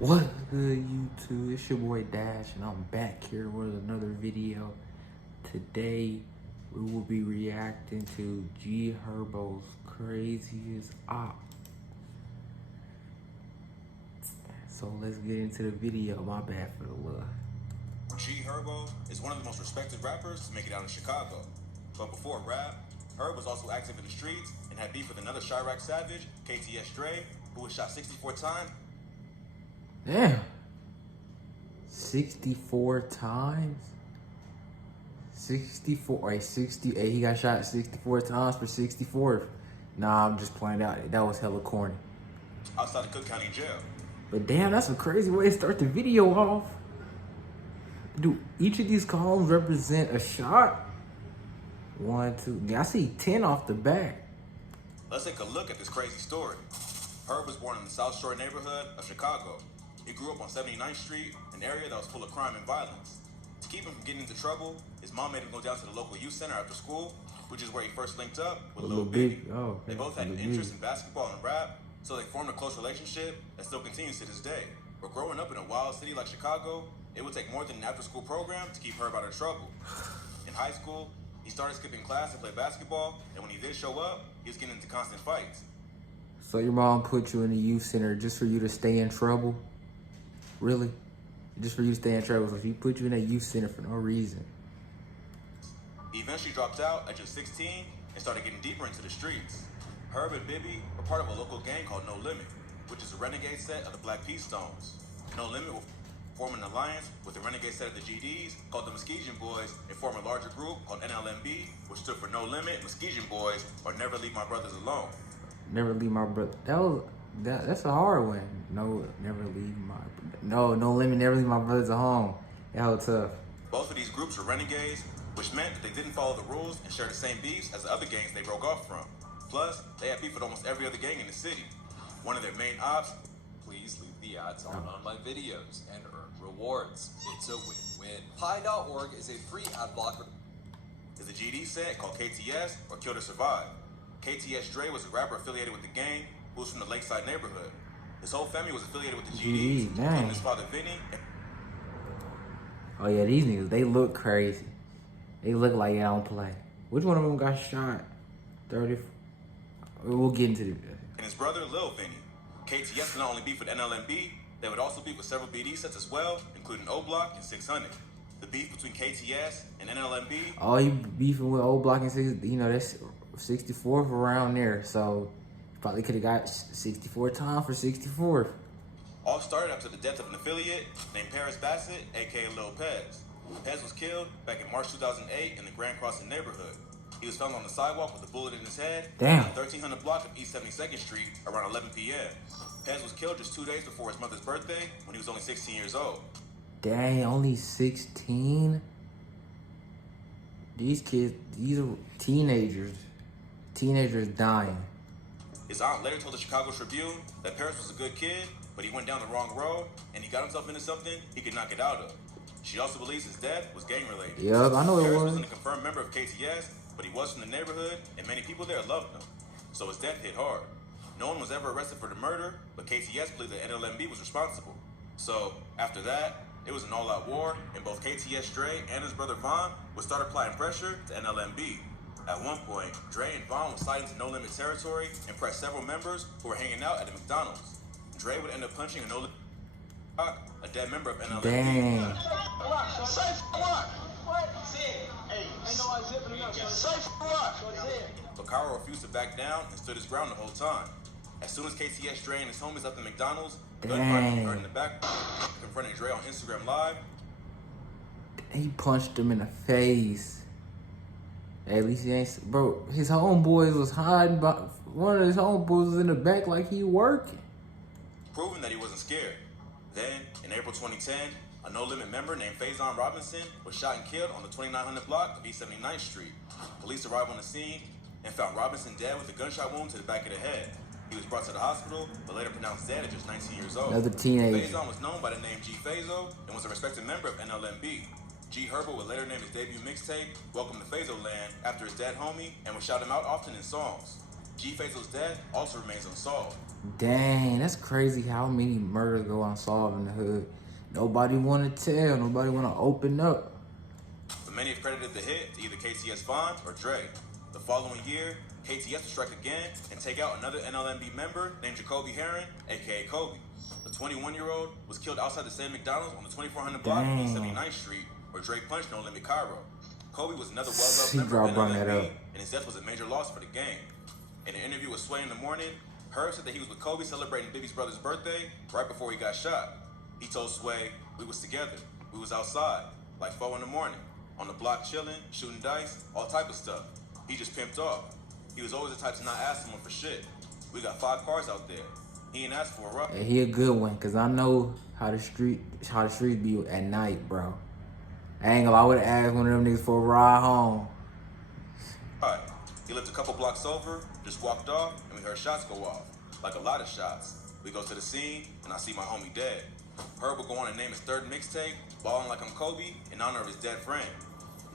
What good, YouTube? It's your boy Dash, and I'm back here with another video. Today, we will be reacting to Herbos' craziest op. So let's get into the video. My bad for the love. Herbos is one of the most respected rappers to make it out in Chicago. But before rap, Herb was also active in the streets and had beef with another Chirac savage, KTS Dre, who was shot 64 times. Damn. 64 times? 64, wait, 68, he got shot 64 times for 64th. Nah, I'm just playing out. That was hella corny. Outside of Cook County Jail. But damn, that's a crazy way to start the video off. Do each of these columns represent a shot? 1, 2, I see 10 off the back. Let's take a look at this crazy story. Herb was born in the South Shore neighborhood of Chicago. He grew up on 79th Street, an area that was full of crime and violence. To keep him from getting into trouble, his mom made him go down to the local youth center after school, which is where he first linked up with Lil Big. Oh, okay. They both had an interest in basketball and rap, so they formed a close relationship that still continues to this day. But growing up in a wild city like Chicago, it would take more than an after-school program to keep Herb out of trouble. In high school, he started skipping class to play basketball, and when he did show up, he was getting into constant fights. So your mom put you in the youth center just for you to stay in trouble? Really? Just for you to stay in trouble? So she put you in a youth center for no reason? He eventually dropped out at just 16 and started getting deeper into the streets. Herb and Bibby were part of a local gang called No Limit, which is a renegade set of the Black Peace Stones. No Limit will form an alliance with the renegade set of the GDs called the Muskegon Boys and form a larger group called NLMB, which stood for No Limit, Muskegon Boys, or Never Leave My Brothers Alone. Never leave my brother. That's a hard one. No limit, never leave my brothers at home. That was tough. Both of these groups were renegades, which meant that they didn't follow the rules and share the same beefs as the other gangs they broke off from. Plus, they had beef with almost every other gang in the city. One of their main ops. Please leave the ads on my videos and earn rewards. It's a win-win. Pi.org is a free ad blocker. Is a GD set called KTS, or Kill to Survive. KTS Dre was a rapper affiliated with the gang who was from the Lakeside neighborhood. His whole family was affiliated with the GDs, including his father Vinny. Oh yeah, these niggas, they look crazy. They look like they don't play. Which one of them got shot? 30? We'll get into it. And his brother Lil Vinny. KTS would not only beef with NLMB, they would also beef with several BD sets as well, including O Block and 600. The beef between KTS and NLMB. Oh, he beefing with O Block and 6, you know, that's 64th around there, so probably could have got 64 times for 64th. All started after the death of an affiliate named Paris Bassett, aka Lil Pez. Pez was killed back in March 2008 in the Grand Crossing neighborhood. He was found on the sidewalk with a bullet in his head. Damn. On the 1300 block of East 72nd Street around 11 p.m. Pez was killed just 2 days before his mother's birthday when he was only 16 years old. Dang, only 16? These kids, these are teenagers. Teenagers dying. His aunt later told the Chicago Tribune that Paris was a good kid, but he went down the wrong road and he got himself into something he could not get out of. She also believes his death was gang-related. Yup, I know it was. Paris wasn't a confirmed member of KTS, but he was from the neighborhood and many people there loved him. So his death hit hard. No one was ever arrested for the murder, but KTS believed that NLMB was responsible. So after that, it was an all-out war, and both KTS Dre and his brother Von would start applying pressure to NLMB. At one point, Dre and Von would slide into No Limit territory and press several members who were hanging out at a McDonald's. Dre would end up punching a No Limit, a dead member of NLMB. Dang. But Kyle refused to back down and stood his ground the whole time. As soon as KTS Dre and his homies left the McDonald's, gunfire was heard in the back, confronting Dre on Instagram Live. He punched him in the face. At least he ain't, bro, his homeboys was hiding, but one of his homeboys was in the back like he working. Proving that he wasn't scared. Then, in April 2010, a No Limit member named Faison Robinson was shot and killed on the 2900 block of East 79th Street. Police arrived on the scene and found Robinson dead with a gunshot wound to the back of the head. He was brought to the hospital, but later pronounced dead at just 19 years old. Another teenager. Faison was known by the name G Fazo and was a respected member of NLMB. G Herbos would later name his debut mixtape Welcome to Fazo Land after his dead homie and would shout him out often in songs. G Fazo's death also remains unsolved. Dang, that's crazy how many murders go unsolved in the hood. Nobody want to tell. Nobody want to open up. But many have credited the hit to either KTS Vaughn or Dre. The following year, KTS would strike again and take out another NLMB member named Jacoby Heron, aka Kobe. The 21-year-old was killed outside the same McDonald's on the 2400 block of East 79th Street, where Dre punched No Limit Cairo. Kobe was another well-loved member of NLMB, and his death was a major loss for the gang. In an interview with Sway in the Morning, Herb said that he was with Kobe celebrating Bibby's brother's birthday right before he got shot. He told Sway, "We was together. We was outside, like 4 in the morning, on the block chilling, shooting dice, all type of stuff. He just pimped off. He was always the type to not ask someone for shit. We got 5 cars out there. He ain't asked for a ride." And he a good one, cause I know how the streets be at night, bro. I ain't gonna lie, I would've asked one of them niggas for a ride home. Alright, he lived a couple blocks over, just walked off, and we heard shots go off. Like a lot of shots. We go to the scene, and I see my homie dead. Herb will go on and name his 3rd mixtape, Ballin' Like I'm Kobe, in honor of his dead friend.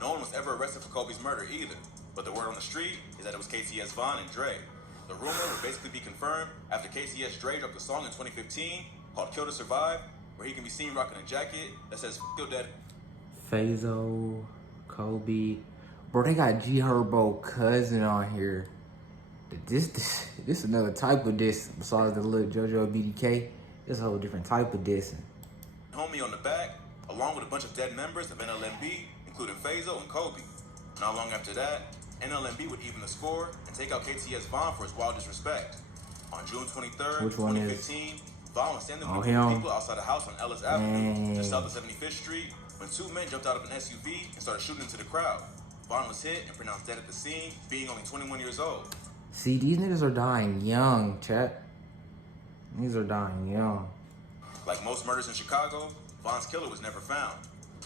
No one was ever arrested for Kobe's murder either, but the word on the street is that it was KTS Vaughn and Dre. The rumor would basically be confirmed after KTS Dre dropped a song in 2015 called Kill to Survive, where he can be seen rocking a jacket that says "F your dead." Fazo, Kobe, bro, they got G Herbo cousin on here. This another type of diss besides the little JoJo BDK. It's a whole different type of dissing. Homie on the back, along with a bunch of dead members of NLMB, including Fazo and Kobe. Not long after that, NLMB would even the score and take out KTS Vaughn for his wild disrespect. On June 23rd, 2015, Vaughn was standing with people outside a house on Ellis Avenue, just south of 75th Street, when 2 men jumped out of an SUV and started shooting into the crowd. Vaughn was hit and pronounced dead at the scene, being only 21 years old. See, these niggas are dying young, chat. These are dying young. Like most murders in Chicago, Vaughn's killer was never found.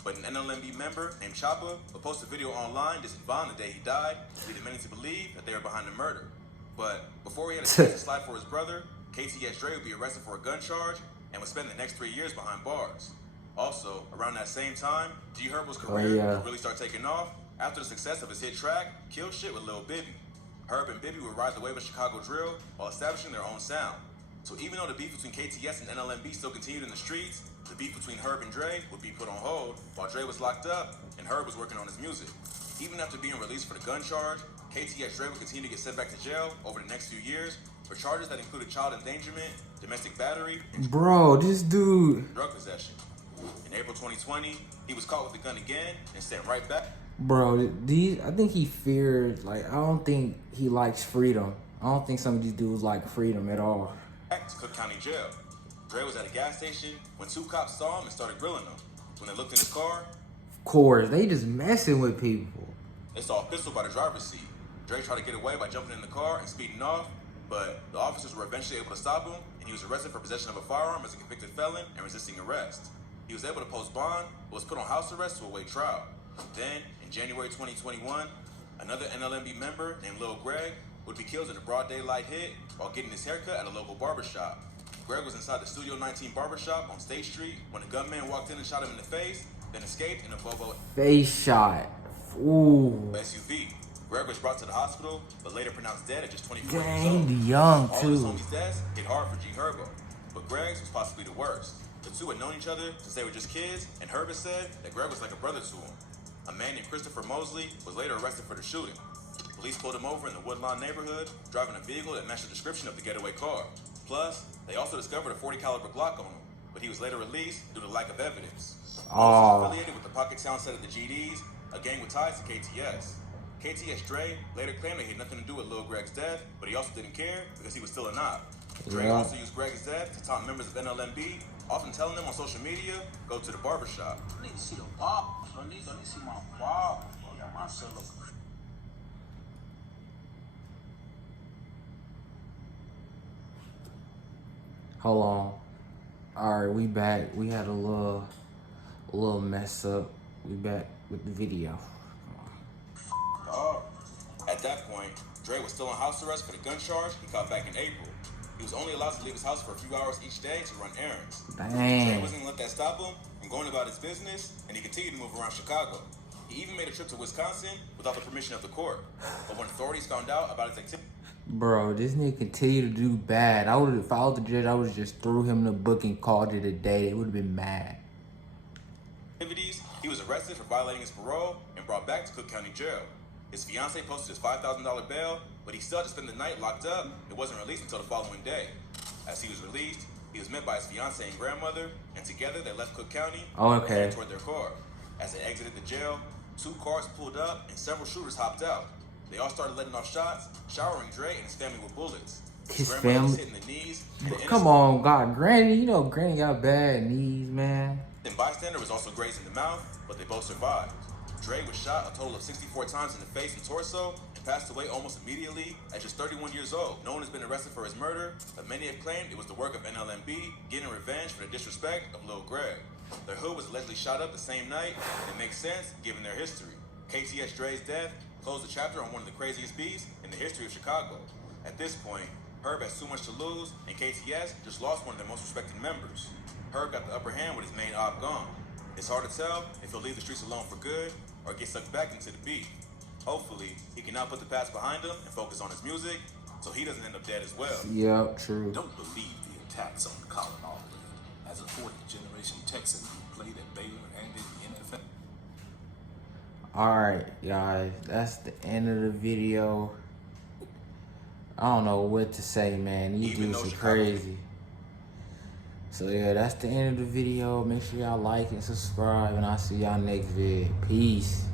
But an NLMB member named Choppa would post a video online dissing Vaughn the day he died, leading many to believe that they were behind the murder. But before he had a chance to slide for his brother, KTS Dre would be arrested for a gun charge and would spend the next 3 years behind bars. Also, around that same time, G Herbo's career would really start taking off after the success of his hit track, Kill Shit with Lil Bibby. Herb and Bibby would ride the wave of Chicago drill while establishing their own sound. So even though the beef between KTS and NLMB still continued in the streets, the beef between Herb and Dre would be put on hold while Dre was locked up and Herb was working on his music. Even after being released for the gun charge, KTS Dre would continue to get sent back to jail over the next few years for charges that included child endangerment, domestic battery, and this dude. drug possession. In April 2020, he was caught with the gun again and sent right back. Bro, I think he feared, I don't think he likes freedom. I don't think some of these dudes like freedom at all. Back to Cook County Jail. Dre was at a gas station when 2 cops saw him and started grilling him. When they looked in his car, of course, they just messing with people. They saw a pistol by the driver's seat. Dre tried to get away by jumping in the car and speeding off, but the officers were eventually able to stop him, and he was arrested for possession of a firearm as a convicted felon and resisting arrest. He was able to post bond, but was put on house arrest to await trial. Then, in January 2021, another NLMB member named Lil Greg would be killed in a broad daylight hit while getting his haircut at a local barbershop. Greg was inside the Studio 19 barbershop on State Street when a gunman walked in and shot him in the face, then escaped in a Volvo face shot. Ooh. SUV. Greg was brought to the hospital, but later pronounced dead at just 24 Dang, years old. young All too. his homies' deaths hit hard for G Herbo, but Greg's was possibly the worst. The two had known each other since they were just kids, and Herbos said that Greg was like a brother to him. A man named Christopher Mosley was later arrested for the shooting. Police pulled him over in the Woodlawn neighborhood, driving a vehicle that matched the description of the getaway car. Plus, they also discovered a .40 caliber Glock on him, but he was later released due to lack of evidence. Mosley was affiliated with the Pocket Town set of the GDs, a gang with ties to KTS. KTS Dre later claimed that he had nothing to do with Lil Greg's death, but he also didn't care because he was still a knob. Dre also used Greg's death to taunt members of NLMB, often telling them on social media, go to the barbershop. I need to see the barb. I need to see my barb. My son look. Hold on. Alright, we back. We had a little mess up. We back with the video. At that point, Dre was still on house arrest for the gun charge he caught back in April. He was only allowed to leave his house for a few hours each day to run errands. Dang. Dre wasn't gonna let that stop him from going about his business, and he continued to move around Chicago. He even made a trip to Wisconsin without the permission of the court. But when authorities found out about his activity, Bro, this nigga continue to do bad. If I was the judge, I would have just threw him in the book and called it a day. They would have been mad. He was arrested for violating his parole and brought back to Cook County Jail. His fiance posted his $5,000 bail, but he still had to spend the night locked up. It wasn't released until the following day. As he was released, he was met by his fiance and grandmother, and together they left Cook County and headed toward their car. As they exited the jail, 2 cars pulled up and several shooters hopped out. They all started letting off shots, showering Dre and his family with bullets. His grandmother was family? hitting the knees. Come on, God. Granny, you know Granny got bad knees, man. The bystander was also grazed in the mouth, but they both survived. Dre was shot a total of 64 times in the face and torso and passed away almost immediately at just 31 years old. No one has been arrested for his murder, but many have claimed it was the work of NLMB getting revenge for the disrespect of Lil Greg. Their hood was allegedly shot up the same night, and it makes sense given their history. KTS Dre's death closed the chapter on one of the craziest beats in the history of Chicago. At this point, Herb has too much to lose, and KTS just lost one of their most respected members. Herb got the upper hand with his main op gone. It's hard to tell if he'll leave the streets alone for good or get sucked back into the beat. Hopefully, he can now put the past behind him and focus on his music so he doesn't end up dead as well. Yep, true. Don't believe the attacks on Colin Allred. As a 4th-generation Texan who played at Baylor and in the NFL. Alright, guys. That's the end of the video. I don't know what to say, man. These dudes are crazy. So yeah, that's the end of the video. Make sure y'all like and subscribe, and I'll see y'all next vid. Peace.